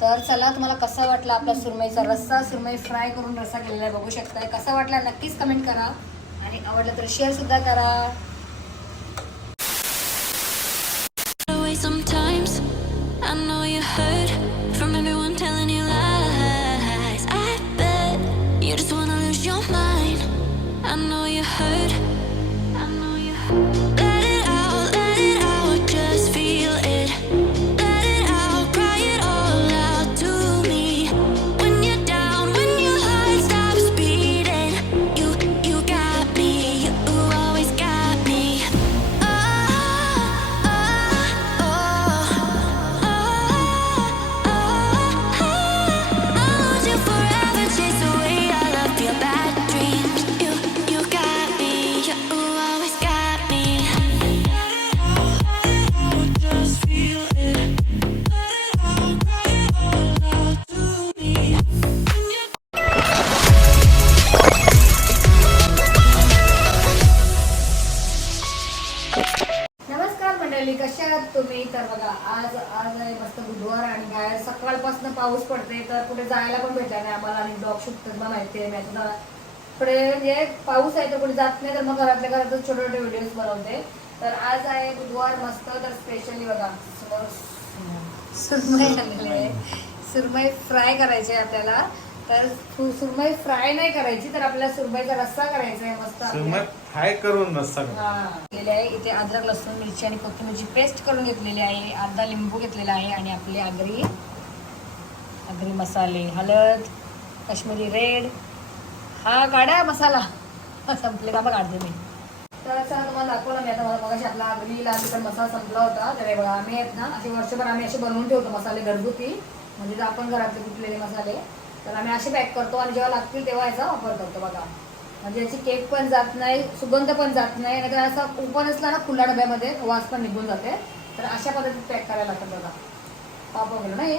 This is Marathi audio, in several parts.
तर चला तुम्हाला कसा वाटला आपला सुरमईचा रस्सा? सुरमई फ्राय करून रस्सा केलेला आहे बघू शकताय. कसा वाटला? नक्कीच कमेंट करा. आणि आवडलं तर शेअरसुद्धा करा. पाऊस पडते तर कुठे जायला पण भेटला नाही आम्हाला आणि ब्लॉग शूट तर मला माहिती आहे मी आता जरा पुढे म्हणजे पाऊस आहे तर कुठे जात नाही तर मग घरातल्या घरातच छोटे छोटे व्हिडिओज बनवते. तर आज आहे बुधवार मस्त तर स्पेशली बघा समोर सुरमई. आणलेली आहे सुरमई फ्राय करायची आहे आपल्याला. तर सुरमई फ्राय नाही करायची तर आपल्याला सुरमईचा रस्सा करायचा आहे मस्त. फ्राय करून रस्सा. हा. आहे. इथे अद्रक लसूण मिरची आणि कोथिंबीरची पेस्ट करून घेतलेली आहे. अर्धा लिंबू घेतलेला आहे आणि आपली आगरी. आगरी मसाले हळद काश्मीरी रेड हा काढा मसाला. संपले का काढते मी तर असं तुम्हाला दाखवलं मी. आता मला मगाशी आपला आगरी लाल तिखट मसाला संपला होता. तर हे बघा आम्ही आहेत ना असे वर्षभर आम्ही असे बनवून ठेवतो मसाले घरगुती. म्हणजे आपण घरातले कुठलेले मसाले. तर आम्ही असे पॅक करतो आणि जेव्हा लागतील तेव्हा याचा वापर करतो बघा. म्हणजे याची केक पण जात नाही सुगंध पण जात नाही. नाहीतर असा ओपन असला ना खुल्या डब्यामध्ये वास पण निघून जाते. तर अशा पद्धतीत पॅक करायला लागतं बघा. पाप वगैरे ना हे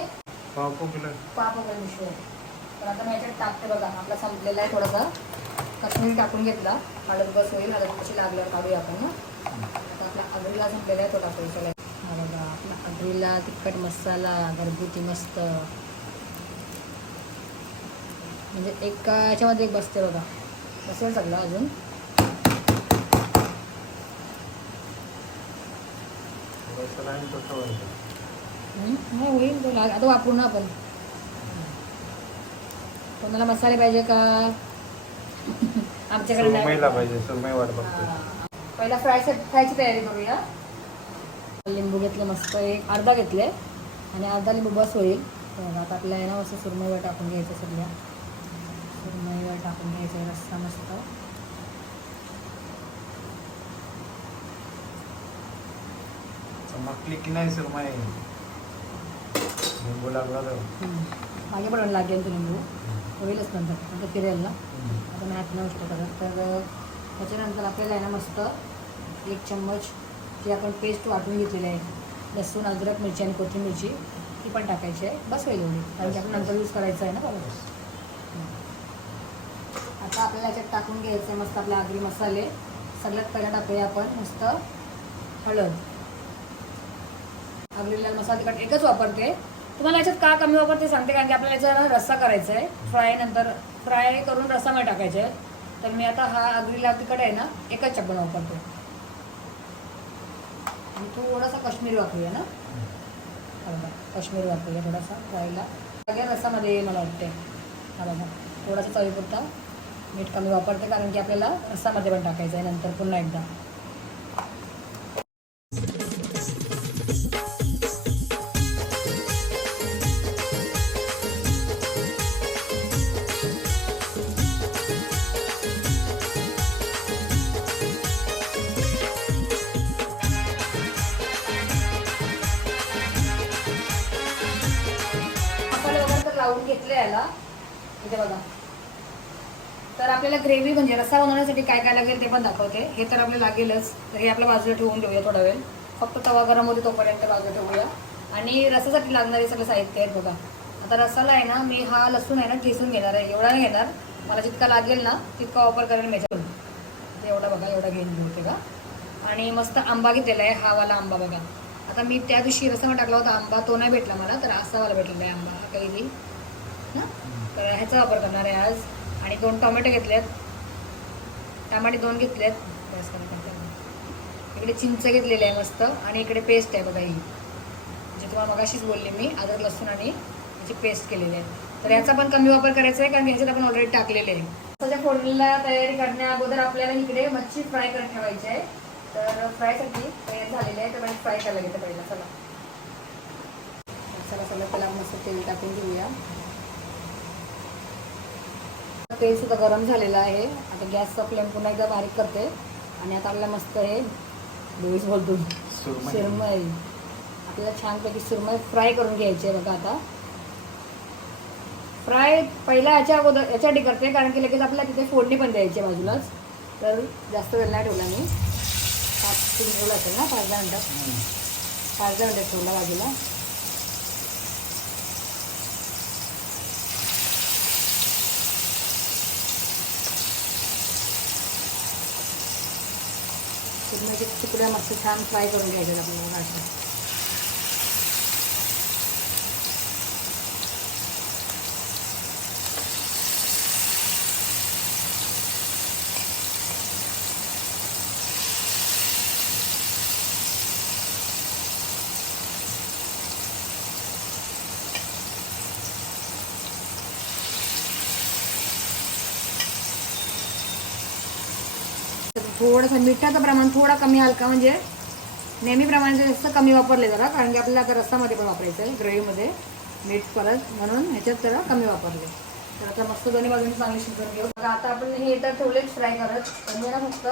पाव पाव किलो? पाप वगैरे मिश्र तर आता मी याच्यात टाकते बघा. आपला संपलेला आहे थोडासा. काश्मीरी टाकून घेतला. हळद बस होईल. हळद कशी लागल्यावर काढूया आपण आता आपल्या अगरीला संपलेला आहे तो टाकायचा. हा बघा आपला अगरीला तिखट मसाला घरगुती मस्त. म्हणजे एका याच्यामध्ये एक बसते बघा. बसेल सगळं अजून. नाही होईल तो आता वापरू ना आपण. तुम्हाला मसाले पाहिजे का? आमच्याकडे नाही. सुरमईला पाहिजे सुरमई वाट बघते. पहिला फ्राय फ्रायची तयारी करूया. लिंबू घेतले मस्त एक अर्धा घेतले. आणि अर्धा लिंबू बस होईल. तर आता आपल्याला ना असं सुरमईवर टाकून घ्यायचं सगळ्या सुरमईवर टाकून घ्यायचं रस्सा मस्त. चमकली की नाही सुरमई? मागे पण लागेल तो लिंबू होईलच नंतर. नंतर फिरेल ना आता मी हात नष्ट करत. तर त्याच्यानंतर आपल्याला आहे ना मस्त एक चम्मच जी आपण पेस्ट वाटून घेतलेली आहे. लसूण अद्रक मिरची आणि कोथिंबीरची ती पण टाकायची आहे. बस होईल एवढी. कारण की आपण नंतर यूज करायचं आहे ना बरोबर आता आपल्याला याच्यात टाकून घ्यायचं आहे मस्त आपले आगरी मसाले. सगळ्यात पहिला टाकूया आपण मस्त हळद. आगरी लाल मसाला तिखट एकच वापरते. तुम्हाला याच्यात का कमी वापरते सांगते कारण की आपल्याला याच्यात रस्सा करायचा आहे. फ्राय नंतर फ्राय करून रस्सामध्ये टाकायचे आहे. तर मी आता हा आगरी तिकडे आहे ना एकच चप्पल वापरतो. थोडासा काश्मीर वापरूया ना? हो काश्मीर वापरूया थोडासा फ्रायला. सगळ्या रस्सामध्ये मला वाटते हा बघा थोडासा चवीपुरता मीठ कमी वापरते कारण की आपल्याला रस्सामध्ये पण टाकायचं आहे नंतर पुन्हा एकदा. आपल्याला ग्रेव्ही म्हणजे रस्सा बनवण्यासाठी काय काय लागेल ते पण दाखवते. हे तर आपल्याला लागेलच. तर हे आपल्या बाजूला ठेवून देऊया थोडा वेळ. फक्त तवा गरम होते तोपर्यंत बाजूला ठेवूया. आणि रस्सासाठी लागणारे सगळं साहित्य आहेत बघा. आता रस्साला आहे ना मी हा लसूण आहे ना ठेसून घेणार आहे. एवढा नाही घेणार. मला जितका लागेल ना तितका वापर करेल मी ते एवढा बघा एवढा घेऊन घेऊ का आणि मस्त आंबा घेतलेला आहे हा वाला आंबा बघा. आता मी त्या दिवशी रस्सा टाकला होता आंबा तो नाही भेटला मला तर असा वाला भेटलेला आहे आंबा कैरी ना तर ह्याचा वापर करणार आहे आज. आणि दोन टोमॅटो घेतलेत. टमाटे दोन घेतलेत. आहेत इकडे चिंच घेतलेली आहे मस्त. आणि इकडे पेस्ट आहे बघा ही. जे तुम्हाला मगाशीच बोलली मी अदर लसूण आणि याची पेस्ट केलेली आहे. तर याचा पण कमी वापर करायचा आहे कारण याच्यात आपण ऑलरेडी टाकलेले आहे. सध्या फोडणीला तयारी करण्या अगोदर आपल्याला इकडे मच्छी फ्राय करत ठेवायची आहे. तर फ्रायसाठी तयार झालेली आहे. तर म्हणजे फ्राय करायला घेते पहिला. चला. चला चला त्याला मस्त तेल टाकून घेऊया. तेल सुद्धा गरम झालेलं आहे. आता गॅसचा फ्लेम पुन्हा एकदा बारीक करते. आणि आता आपल्याला मस्त हे दोष बोलतो सुरमई. आपल्याला छानपैकी सुरमई फ्राय करून घ्यायची आहे बघा आता. फ्राय पहिला याच्या अगोदर याच्यासाठी करते कारण की लगेच आपल्याला तिथे फोडणी पण द्यायची आहे बाजूलाच. तर जास्त वेळ नाही ठेवला मी. पाच तुम्ही ठेवला असेल ना पाच दहा मिनटात. पाच दहा मिनटात ठेवला बाजूला. म्हणजे तुकड्या मस्त छान फ्राय करून घ्यायचं आपल्याला अशा थोडंसं मिठाचं प्रमाण थोडा कमी हलका म्हणजे नेहमीप्रमाणे जास्त कमी वापरले जरा कारण की आपल्याला आता रस्सामध्ये पण वापरायचं आहे ग्रेव्हीमध्ये मीठ परत म्हणून ह्याच्यात जरा कमी वापरले. तर आता मस्त दोन्ही बाजूने चांगली शिकून घेऊ. बघा आता आपण हे तर ठेवलेच फ्राय करत. पण मी ना फक्त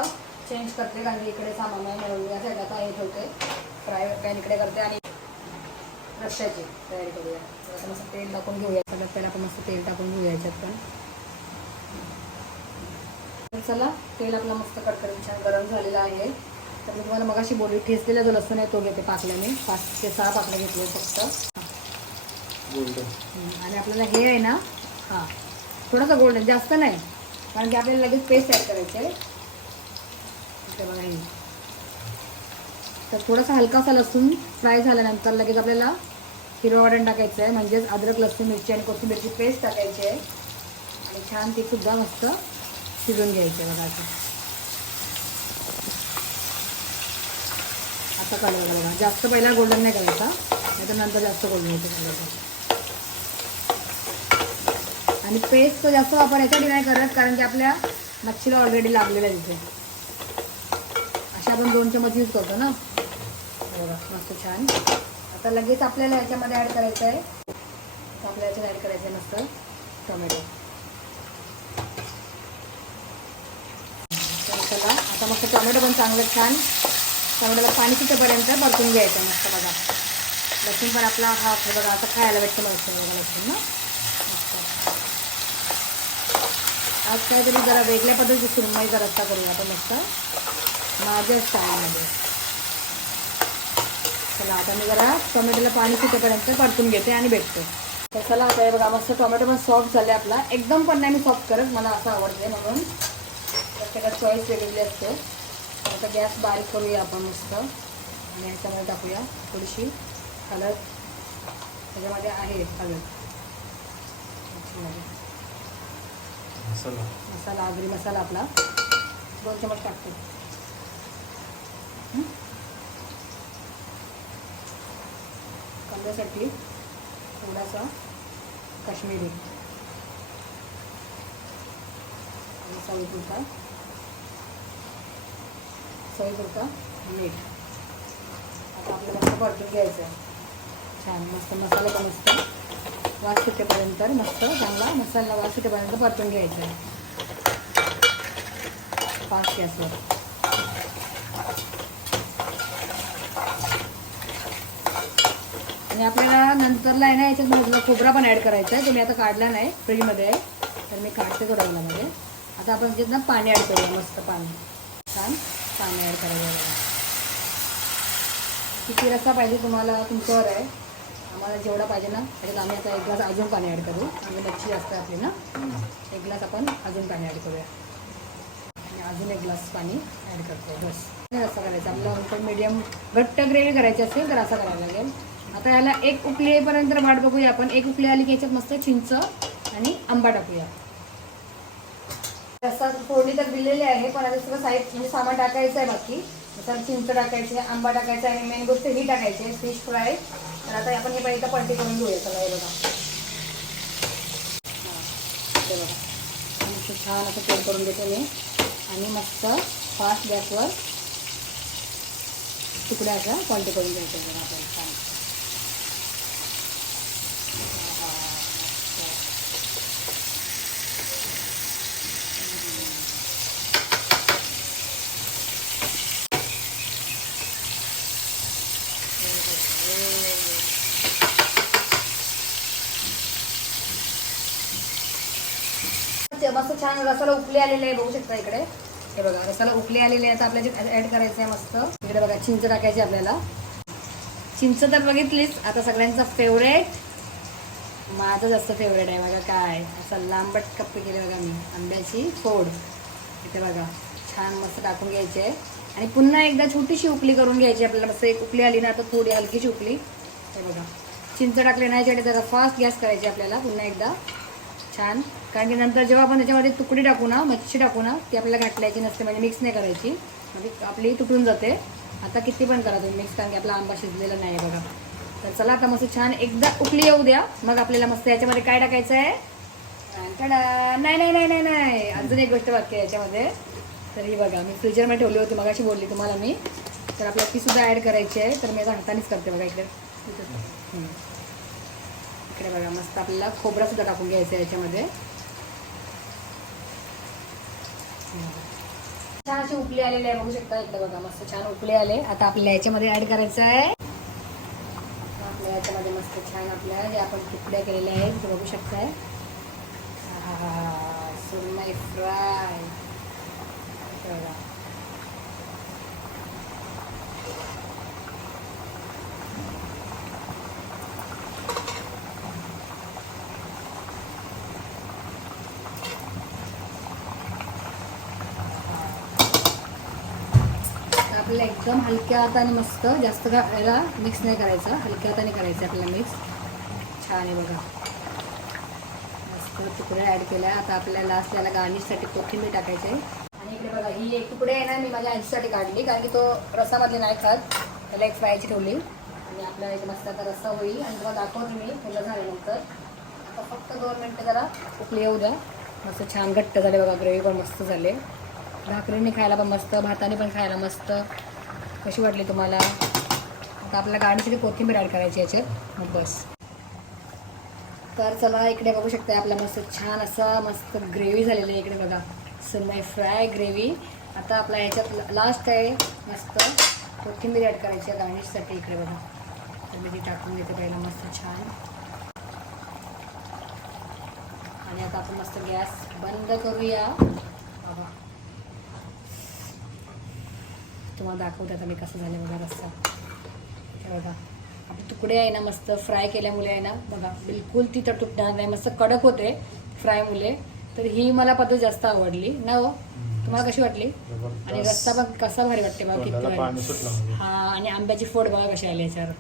चेंज करते कारण की इकडे सामान आहे म्हणून या आता हे ठेवते. फ्राय पॅन इकडे करते आणि रस्त्याची तयारी करूया. आता मस्त तेल टाकून घेऊया. सगळ्यात पहिला आपण मस्त तेल टाकून घेऊया याच्यात पण. तर चला तेल आपलं मस्त कडकडून छान गरम झालेलं आहे. तर मी तुम्हाला मगाशी बोलली ठेचलेला जो लसूण आहे तो घेते पाकल्याने. पाच ते सहा पाकल्या घेतले फक्त. आणि आपल्याला हे आहे ना हां थोडंसं गोल्डन जास्त नाही. कारण की आपल्याला लगेच पेस्ट ॲड करायची आहे बघा हे. तर थोडासा हलकासा लसूण फ्राय झाल्यानंतर लगेच आपल्याला हिरवा वाटण टाकायचं आहे म्हणजेच अद्रक लसूण मिरची आणि कोथिंबीरची पेस्ट टाकायची आहे. आणि छान ती सुद्धा मस्त शिजून घ्यायचे बघा असं आता कलर बघा. जास्त पहिला गोल्डन नाही करायचा. नाही तर नंतर जास्त गोल्डन होतं कलर आणि पेस्ट तो जास्त वापर याच्यासाठी नाही करत कारण की आपल्या मच्छीला ऑलरेडी लागलेला आहे तिथे अशा आपण दोन चमच यूज करतो ना. बघा मस्त छान. आता लगेच आपल्याला याच्यामध्ये ॲड करायचं आहे आपल्याला ॲड करायचं आहे मस्त टोमॅटो मसाला. चला आता मस्त टोमॅटो पण चांगलं छान टोमॅटोला पाणी सुटेपर्यंत परतून घ्यायचं मस्त बघा. लसूण पण आपला हा बघा आता खायला भेटतं मस्त बघा लसूण ना. आज काहीतरी जरा वेगळ्या पद्धतीची सुरमईचा रस्ता करूया आपण मस्त. माझ्या स्टाईलमध्ये. चला आता मी जरा टोमॅटोला पाणी सुटेपर्यंत परतून घेते आणि भेटते. तर चला आता हे बघा मस्त टोमॅटो पण सॉफ्ट झाले आपला. एकदम पण नाही मी सॉफ्ट करत मला असं आवडते म्हणून. प्रत्येकात चॉईस वेगवेगळी असते. आता गॅस बारीक करूया आपण मस्त. आणि ह्याच्यामध्ये टाकूया थोडीशी हळद. त्याच्यामध्ये आहे हळद. मसाला. मसाला आगरी मसाला आपला. दोन चमच टाकते? कांद्यासाठी थोडासा काश्मीरी. आणि चवीपुरता चवीपुरता मीठ आता आपल्याला मस्त परतून घ्यायचं आहे छान मस्त मसाला पण मस्त वास सुटेपर्यंत मस्त चांगला मसाला वास सुटेपर्यंत परतून घ्यायचा आहे फास्ट गॅसवर आणि आपल्याला नंतरला आहे ना याच्यात मधला खोबरा पण ॲड करायचा आहे तो मी आता काढला नाही फ्रीजमध्ये आहे तर मी काढते थोड्या वेळामध्ये. आता आपण त्याच्यात ना पाणी ॲड करूया मस्त पाणी. छान. पाणी ॲड करायचं बघा. किती रस्सा पाहिजे तुम्हाला? तुमच्यावर आहे. आम्हाला जेवढा पाहिजे ना त्याच्यात आम्ही आता एक ग्लास अजून पाणी ॲड करू. म्हणजे मच्छी असते आपली ना एक ग्लास आपण अजून पाणी ॲड करूया. आणि अजून एक ग्लास पाणी ॲड करतो बस. नाही रस्सा करायचा. आपल्याला मीडियम घट्ट ग्रेव्ही करायची असेल तर असा करायला लागेल. आता याला एक उकली येईपर्यंत वाट बघूया आपण. एक उकली आली की याच्यात मस्त चिंच आणि आंबा टाकूया. रस्सा फोडणी तर दिलेली आहे पण आता सगळं साईड म्हणजे सामान टाकायचं आहे बाकी. तर चिंच टाकायची आहे आंबा टाकायचा आहे मेन गोष्ट ही टाकायची आहे फिश फ्राय. तर आता आपण हे पहिलं पलटी करून घेऊया सगळं हे बघा. ते बघा. छान असं तेल करून देतो मी. आणि मस्त फास्ट गॅसवर तुकड्या अशा पलटी करून घ्यायचं बघा आपल्याला. मस्त छान रसाला उकली आलेले आहे बघू शकता इकडे. हे बघा रसाला उकली आलेले आहे. आता आपल्याला ऍड करायचं आहे मस्त. इकडे बघा चिंच टाकायची आपल्याला. चिंच तर बघितलीच आता सगळ्यांचा फेवरेट माझं जास्त फेवरेट आहे बघा काय. असं लांबट कप्पे केले बघा मी आंब्याची फोड. इथे बघा छान मस्त टाकून घ्यायचे. आहे आणि पुन्हा एकदा छोटीशी उकली करून घ्यायची. आपल्याला मस्त एक उकली आली ना आता थोडी हलकीशी उकली हे बघा चिंच टाकले नाही त्याच्यासाठी जरा फास्ट गॅस करायची आपल्याला पुन्हा एकदा. छान. कारण की नंतर जेव्हा आपण त्याच्यामध्ये तुकडी टाकू ना मच्छी टाकू ना ती आपल्याला घाटल्याची नसते म्हणजे मिक्स नाही करायची. म्हणजे आपली तुटून जाते. आता किती पण करा तुम्ही मिक्स कारण की आपला आंबा शिजलेला नाही आहे बघा. तर चला आता मस्त छान एकदा उकली येऊ द्या. मग आपल्याला मस्त याच्यामध्ये काय टाकायचं आहे? नाही नाही नाही नाही नाही. अजून एक गोष्ट बाकी आहे याच्यामध्ये. तर ही बघा मी फ्रीजरमध्ये ठेवली होती मगाशी बोलली तुम्हाला मी. तर आपल्याला ती सुद्धा ॲड करायची आहे. तर मी आता हातानेच करते बघा इकडे. इकडे बघा मस्त आपल्याला खोबरासुद्धा टाकून घ्यायचं आहे याच्यामध्ये. छान असे उकली आलेले आहे बघू शकता एकदा बघा मस्त छान उकले आले. आता आपल्याला याच्यामध्ये ऍड करायचं आहे. आपल्या याच्यामध्ये मस्त छान आपल्या जे आपण तुकड्या केलेल्या आहेत ते बघू शकताय. सुरमई फ्राय. आपल्याला एकदम हलक्या हाताने मस्त जास्त का याला मिक्स नाही करायचं. हलक्या हाताने करायचं आपल्याला मिक्स छान आहे बघा. मस्त तुकडे ॲड केल्या. आता आपल्याला लास्ट याला गार्निशसाठी कोथिंबीर टाकायचं आहे. आणि इकडे बघा ही एक तुकडे आहे ना मी माझ्या आजीसाठी काढली. कारण की तो रसामधले नाही खात. त्याला एक फ्रायची ठेवली. आणि आपल्याला एक मस्त आता रस्सा होईल. आणि तुम्हाला दाखवते मी. फुलं झाल्यानंतर आता फक्त दोन मिनटं जरा उकली येऊ द्या. मस्त छान घट्ट झाले बघा. ग्रेव्ही पण मस्त झाले. भाकरीने खायला पण मस्त भाताने पण खायला मस्त. कशी वाटली तुम्हाला? आता आपल्याला गाडीसाठी कोथिंबीर ॲड करायची याच्यात मग बस. तर चला इकडे बघू शकता आपला मस्त छान असा मस्त ग्रेव्ही झालेली आहे इकडे बघा. सुरमई फ्राय ग्रेव्ही आता आपला ह्याच्यात लास्ट आहे मस्त कोथिंबीर ॲड करायची आहे गार्निशसाठी इकडे बघा. तर मी ती टाकून घेते पहिला मस्त छान. आणि आता आपण मस्त गॅस बंद करूया. बाबा तुम्हाला दाखवते आता मी कसं झालं बघा रस्सा हे बघा. आपले तुकडे आहे ना मस्त फ्राय केल्यामुळे आहे ना बघा बिलकुल ती तर तुटणार नाही. मस्त कडक होते फ्राय मुले तर ही मला पद्धत जास्त आवडली. ना हो? तुम्हाला कशी वाटली? आणि रस्सा पण कसा भारी वाटते बघा किती म्हणजे. हा आणि आंब्याची फोड बघा कशी आली याच्यावर.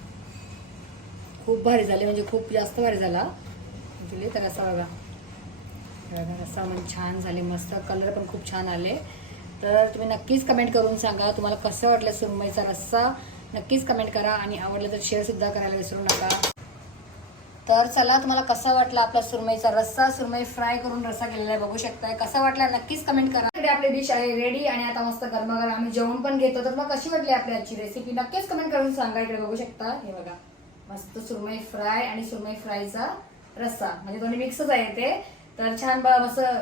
खूप भारी झाली म्हणजे खूप जास्त भारी झाला. दिली तर असा बघा. बघा रस्सा म्हणजे छान झाले. मस्त कलर पण खूप छान आले. तर तुम्ही नक्कीच कमेंट करून सांगा. तुम्हाला कसं वाटलं सुरमईचा रस्सा? नक्कीच कमेंट करा आणि आवडलं तर शेअरसुद्धा करायला विसरू नका. तर चला तुम्हाला कसा वाटला आपला सुरमईचा रस्सा? सुरमई फ्राय करून रस्सा केलेला आहे बघू शकताय. कसा वाटला? नक्कीच कमेंट करा. इकडे आपली डिश आहे रेडी आणि आता मस्त गरमागरम आम्ही जेवण पण घेतो. तर मग कशी वाटली आपली आजची रेसिपी नक्कीच कमेंट करून सांगा इकडे बघू शकता. हे बघा. मस्त सुरमई फ्राय आणि सुरमई फ्रायचा रस्सा. म्हणजे दोन्ही मिक्सच आहे ते. तर छान बा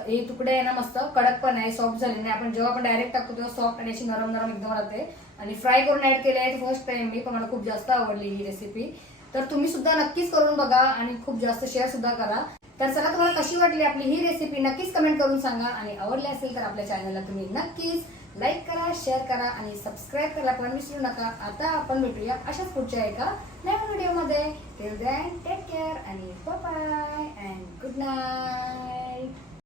हे तुकडे आहे ना मस्त कडक पण आहे सॉफ्ट झाले नाही. आपण जेव्हा आपण डायरेक्ट टाकतो तेव्हा सॉफ्ट आणि अशी नरम नरम एकदम राहते. आणि फ्राय करून ऍड केले आहे फर्स्ट टाइम मी पण मला खूप जास्त आवडली ही रेसिपी तर तुम्ही सुद्धा नक्कीच करून बघा आणि खूप जास्त शेअर सुद्धा करा. तर चला तुम्हाला कशी वाटली आपली ही रेसिपी नक्कीच कमेंट करून सांगा. आणि आवडली असेल तर आपल्या चॅनलला तुम्ही नक्कीच लाईक करा शेअर करा आणि सबस्क्राईब करायला पण विसरू नका. आता आपण भेटूया अशाच पुढच्या एका नवीन व्हिडिओमध्ये. टिल दॅन टेक केअर आणि बाय अँड गुड नाईट